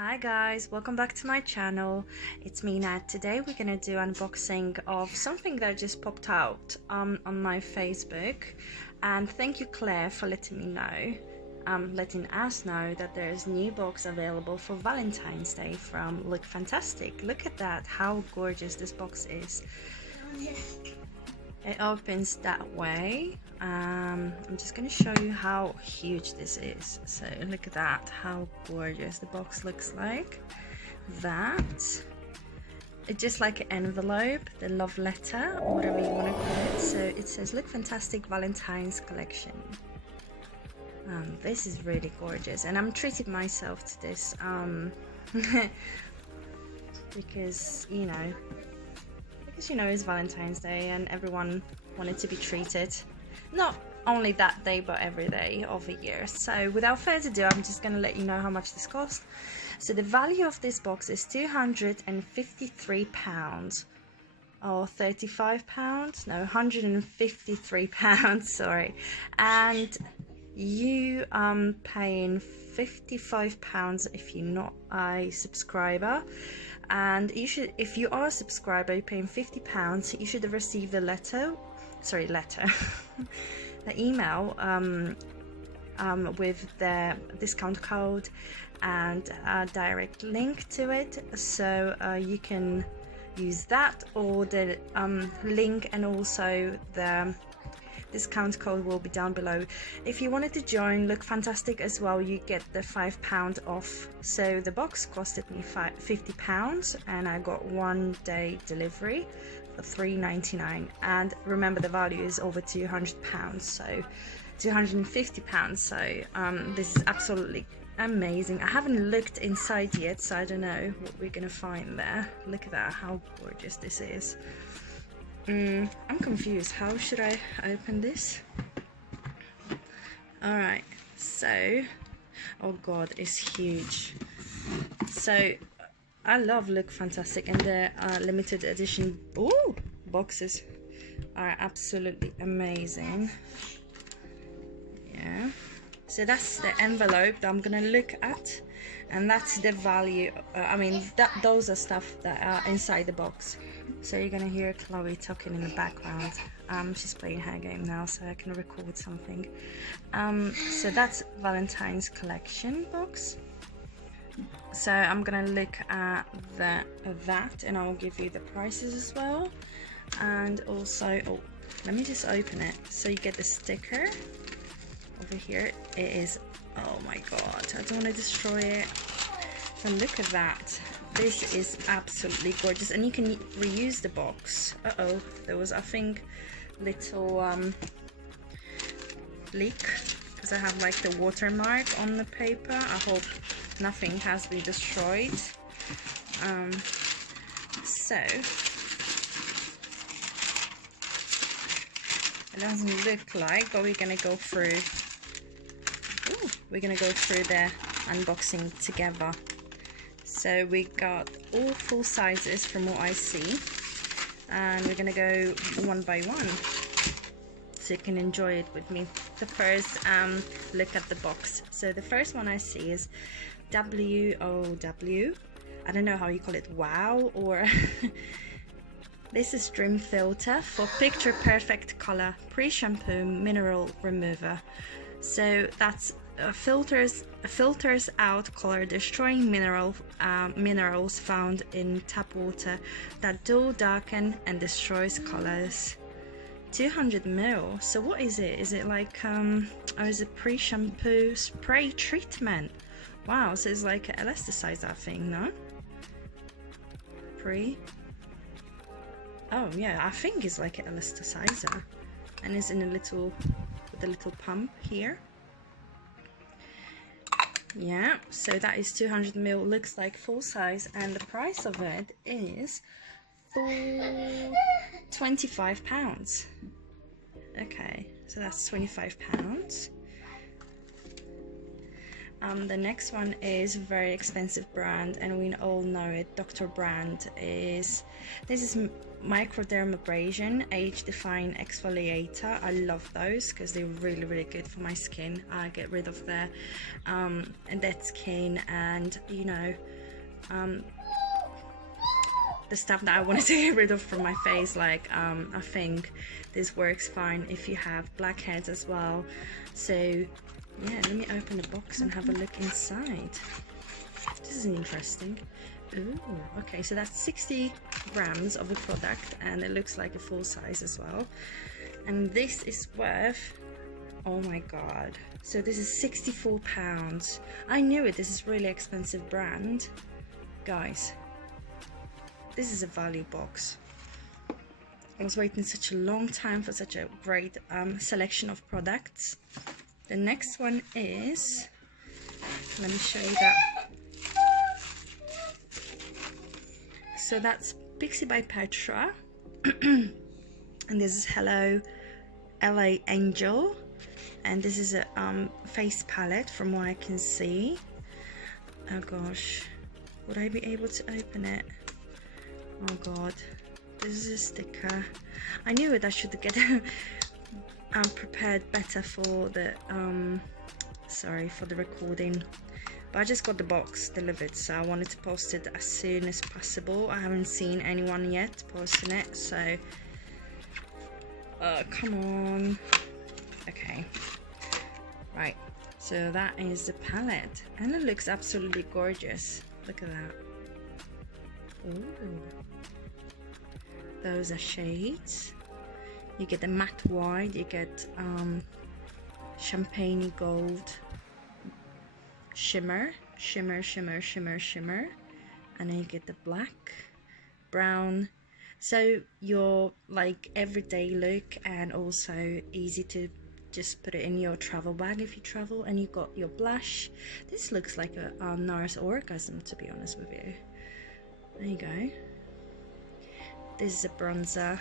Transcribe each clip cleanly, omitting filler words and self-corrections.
Hi guys, welcome back to my channel. It's me Nat. Today we're gonna do unboxing of something that just popped out on my Facebook, and thank you Claire for letting me know, letting us know that there's new box available for Valentine's Day from Lookfantastic. Look at that, how gorgeous this box is. It opens that way. I'm just going to show you how huge this is. So look at that, how gorgeous the box looks like. That it's just like an envelope, the love letter or whatever you want to call it. So it says Lookfantastic Valentine's Collection. This is really gorgeous, and I'm treating myself to this because you know it's Valentine's Day and everyone wanted to be treated, not only that day but every day of the year. So without further ado, I'm just going to let you know how much this cost. So the value of this box is £253 or £35, no, £153, sorry, and you paying £55 if you're not a subscriber. And you should, if you are a subscriber, you're paying £50. You should have received the the email with the discount code and a direct link to it, so you can use that, or the link and also the discount code will be down below. If you wanted to join Lookfantastic as well, you get the £5 off. So the box costed me £50 and I got 1 day delivery for £3.99, and remember the value is over £200, so £250. So this is absolutely amazing. I haven't looked inside yet, so I don't know what we're gonna find there. Look at that, how gorgeous this is. I'm confused. How should I open this? Alright, so, oh god, it's huge. So, I love Lookfantastic, and the limited edition boxes are absolutely amazing. Yeah. So that's the envelope that I'm gonna look at, and that's the value. Those are stuff that are inside the box. So you're gonna hear Chloe talking in the background. She's playing her game now, so I can record something. So that's Valentine's collection box. So I'm gonna look at that, and I'll give you the prices as well. And also, let me just open it. So you get the sticker over here. It is, oh my god, I don't want to destroy it. So look at that. This is absolutely gorgeous, and you can reuse the box. There was, I think, little leak because I have like the watermark on the paper. I hope nothing has been destroyed. So it doesn't look like, but we're gonna go through. We're gonna go through the unboxing together. So we got all full sizes from what I see, and we're gonna go one by one so you can enjoy it with me. The first look at the box. So the first one I see is WOW. I don't know how you call it, wow, or this is Dream Filter for picture perfect color pre-shampoo mineral remover. So that's filters out color destroying minerals found in tap water that dull darken and destroys colors. 200 ml. So what is it? Is it like is it pre-shampoo spray treatment? Wow, so it's like an elasticizer thing, no? Oh yeah, I think it's like an elasticizer, and it's in a little, with a little pump here. Yeah, so that is 200 ml, looks like full size, and the price of it is £25. Okay, so that's £25. The next one is a very expensive brand, and we all know it. Dr. Brand this is microdermabrasion age defying exfoliator. I love those because they're really good for my skin. I get rid of the dead skin and, you know, the stuff that I wanted to get rid of from my face. Like I think this works fine if you have blackheads as well. So yeah, let me open the box and have a look inside. This is interesting. Ooh, okay, so that's 60 grams of the product, and it looks like a full size as well. And this is worth, oh my god, so this is £64. I knew it. This is really expensive brand, guys. This is a value box. I was waiting such a long time for such a great selection of products. The next one is, let me show you that. So that's Pixi by Petra. And this is Hello LA Angel. And this is a face palette from what I can see. Oh gosh, would I be able to open it? Oh god, this is a sticker. I knew it. I should get prepared better for the sorry for the recording, but I just got the box delivered, so I wanted to post it as soon as possible. I haven't seen anyone yet posting it, so come on. Okay, right, so that is the palette, and it looks absolutely gorgeous. Look at that. Ooh. Those are shades. You get the matte white, you get champagne gold, shimmer, and then you get the black, brown. So your like everyday look, and also easy to just put it in your travel bag if you travel. And you got your blush. This looks like a NARS orgasm, to be honest with you. There you go. This is a bronzer.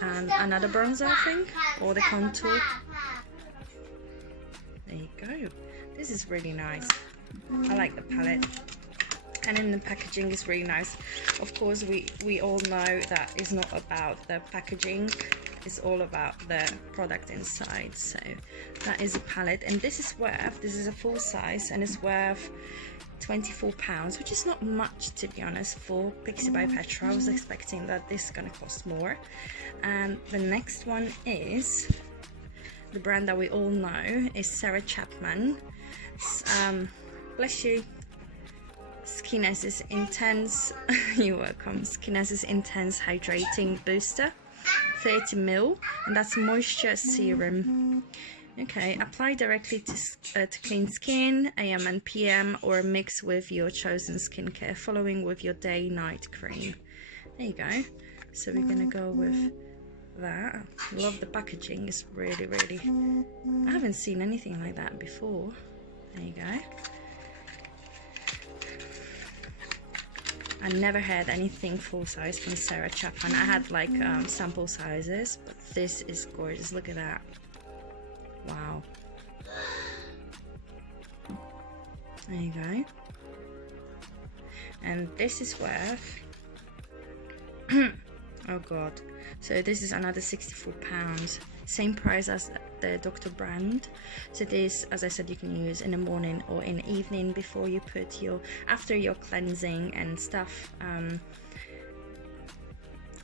And another bronzer, I think, or the contour. There you go. This is really nice. I like the palette, and then the packaging is really nice. Of course, we all know that it's not about the packaging, it's all about the product inside. So that is a palette, and this is a full size, and it's worth £24, which is not much, to be honest, for Pixi by Petra. I was expecting that this is gonna cost more. And the next one is the brand that we all know is Sarah Chapman. Bless you. Skinesis Intense. You're welcome. Skinesis Intense Hydrating Booster, 30 ml, and that's moisture serum. Okay, apply directly to clean skin, AM and PM, or mix with your chosen skincare, following with your day-night cream. There you go. So we're gonna go with that. Love the packaging. It's really I haven't seen anything like that before. There you go. I never had anything full size from Sarah Chapman. I had like sample sizes, but this is gorgeous. Look at that. Wow. There you go. And this is worth oh god, so this is another £64, same price as the Dr. Brand. So this, as I said, you can use in the morning or in the evening before you put your, after your cleansing and stuff,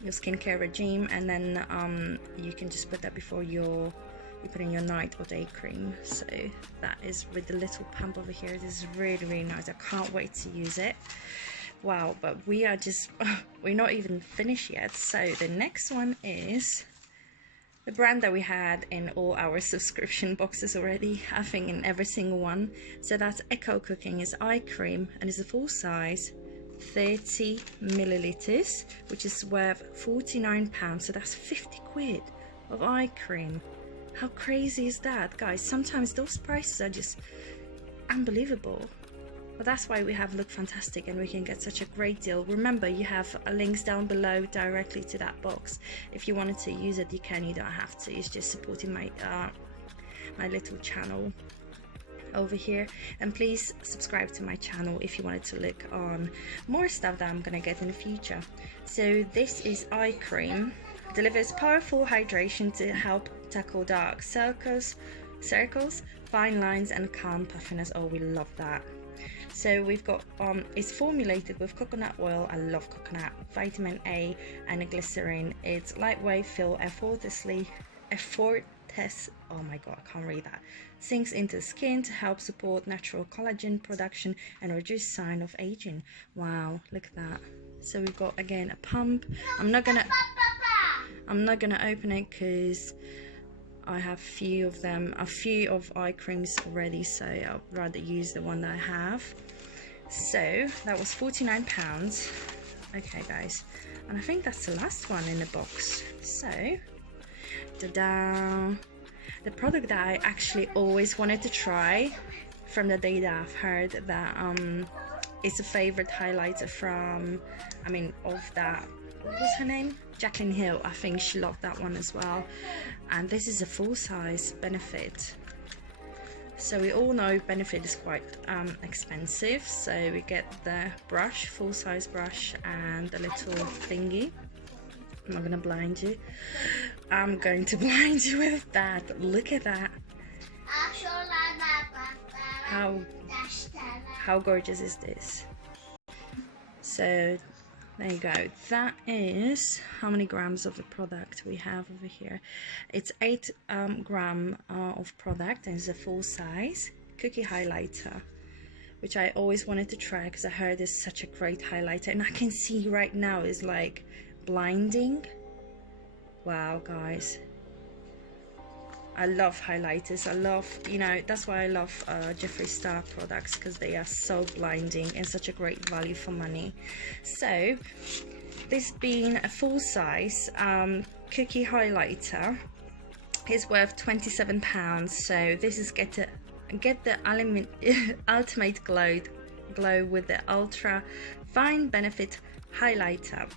your skincare regime, and then you can just put that before you put in your night or day cream. So that is with the little pump over here. This is really nice. I can't wait to use it. Wow, but we are just, we're not even finished yet. So the next one is the brand that we had in all our subscription boxes already, I think in every single one. So that's Eco Cooking is eye cream, and it's a full size, 30 milliliters, which is worth £49. So that's 50 quid of eye cream. How crazy is that, guys? Sometimes those prices are just unbelievable. But that's why we have Lookfantastic, and we can get such a great deal. Remember, you have links down below directly to that box. If you wanted to use it, you can. You don't have to. It's just supporting my my little channel. over here, and please subscribe to my channel if you wanted to look on more stuff that I'm gonna get in the future. So this is eye cream. Delivers powerful hydration to help tackle dark circles, fine lines and calm puffiness. Oh, we love that. So we've got it's formulated with coconut oil. I love coconut, vitamin A and glycerin. It's lightweight, feel effortlessly oh my god, I can't read that. Sinks into the skin to help support natural collagen production and reduce sign of aging. Wow, look at that. So we've got again a pump. I'm not gonna open it because I have a few of eye creams already, so I'd rather use the one that I have. So that was £49. Okay guys, and I think that's the last one in the box. So ta-da! The product that I actually always wanted to try from the day that I've heard that it's a favorite highlighter from, of that, what was her name? Jaclyn Hill. I think she loved that one as well. And this is a full size Benefit. So we all know Benefit is quite expensive. So we get the brush, full size brush, and a little thingy. I'm not gonna blind you. I'm going to blind you with that. Look at that. How gorgeous is this? So there you go. That is how many grams of the product we have over here. It's 8 gram of product, and it's a full size cookie highlighter, which I always wanted to try because I heard it's such a great highlighter, and I can see right now is like blinding. Wow guys, I love highlighters. I love, that's why I love Jeffree Star products, because they are so blinding and such a great value for money. So this being a full size cookie highlighter is worth £27. So this is get the ultimate glow with the ultra fine Benefit highlighter.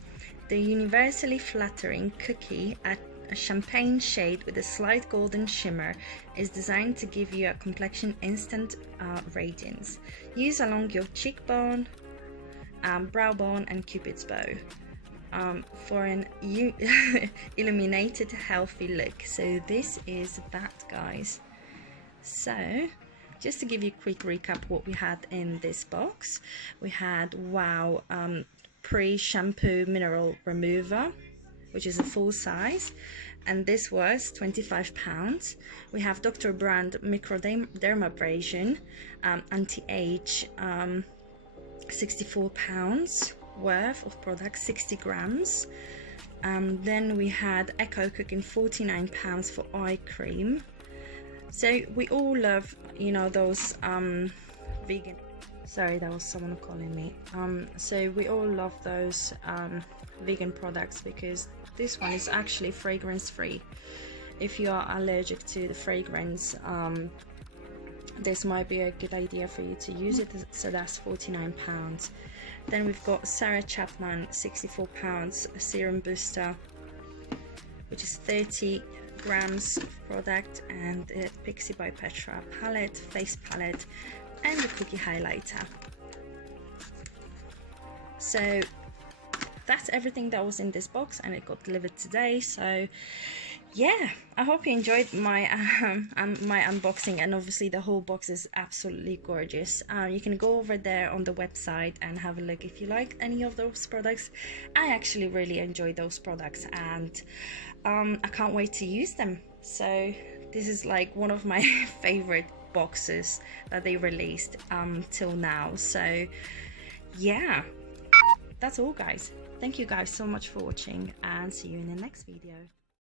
The universally flattering cookie at a champagne shade with a slight golden shimmer is designed to give you a complexion instant radiance. Use along your cheekbone, brow bone and cupid's bow for an illuminated healthy look. So this is that, guys. So just to give you a quick recap what we had in this box, we had Wow pre-shampoo mineral remover, which is a full size, and this was £25. We have Dr. Brand microdermabrasion anti-age, £64 worth of product, 60 grams. Then we had Echo Cooking, £49 for eye cream. So we all love, those vegan. Sorry, that was someone calling me. So we all love those vegan products because this one is actually fragrance free. If you are allergic to the fragrance, this might be a good idea for you to use it. So that's £49. Then we've got Sarah Chapman, £64, Serum Booster, which is 30 grams of product, and Pixi by Petra palette, face palette, and the cookie highlighter. So that's everything that was in this box, and it got delivered today. So yeah, I hope you enjoyed my my unboxing, and obviously the whole box is absolutely gorgeous. You can go over there on the website and have a look if you like any of those products. I actually really enjoy those products, and I can't wait to use them. So this is like one of my favorite boxes that they released till now. So yeah, that's all, guys. Thank you guys so much for watching, and see you in the next video.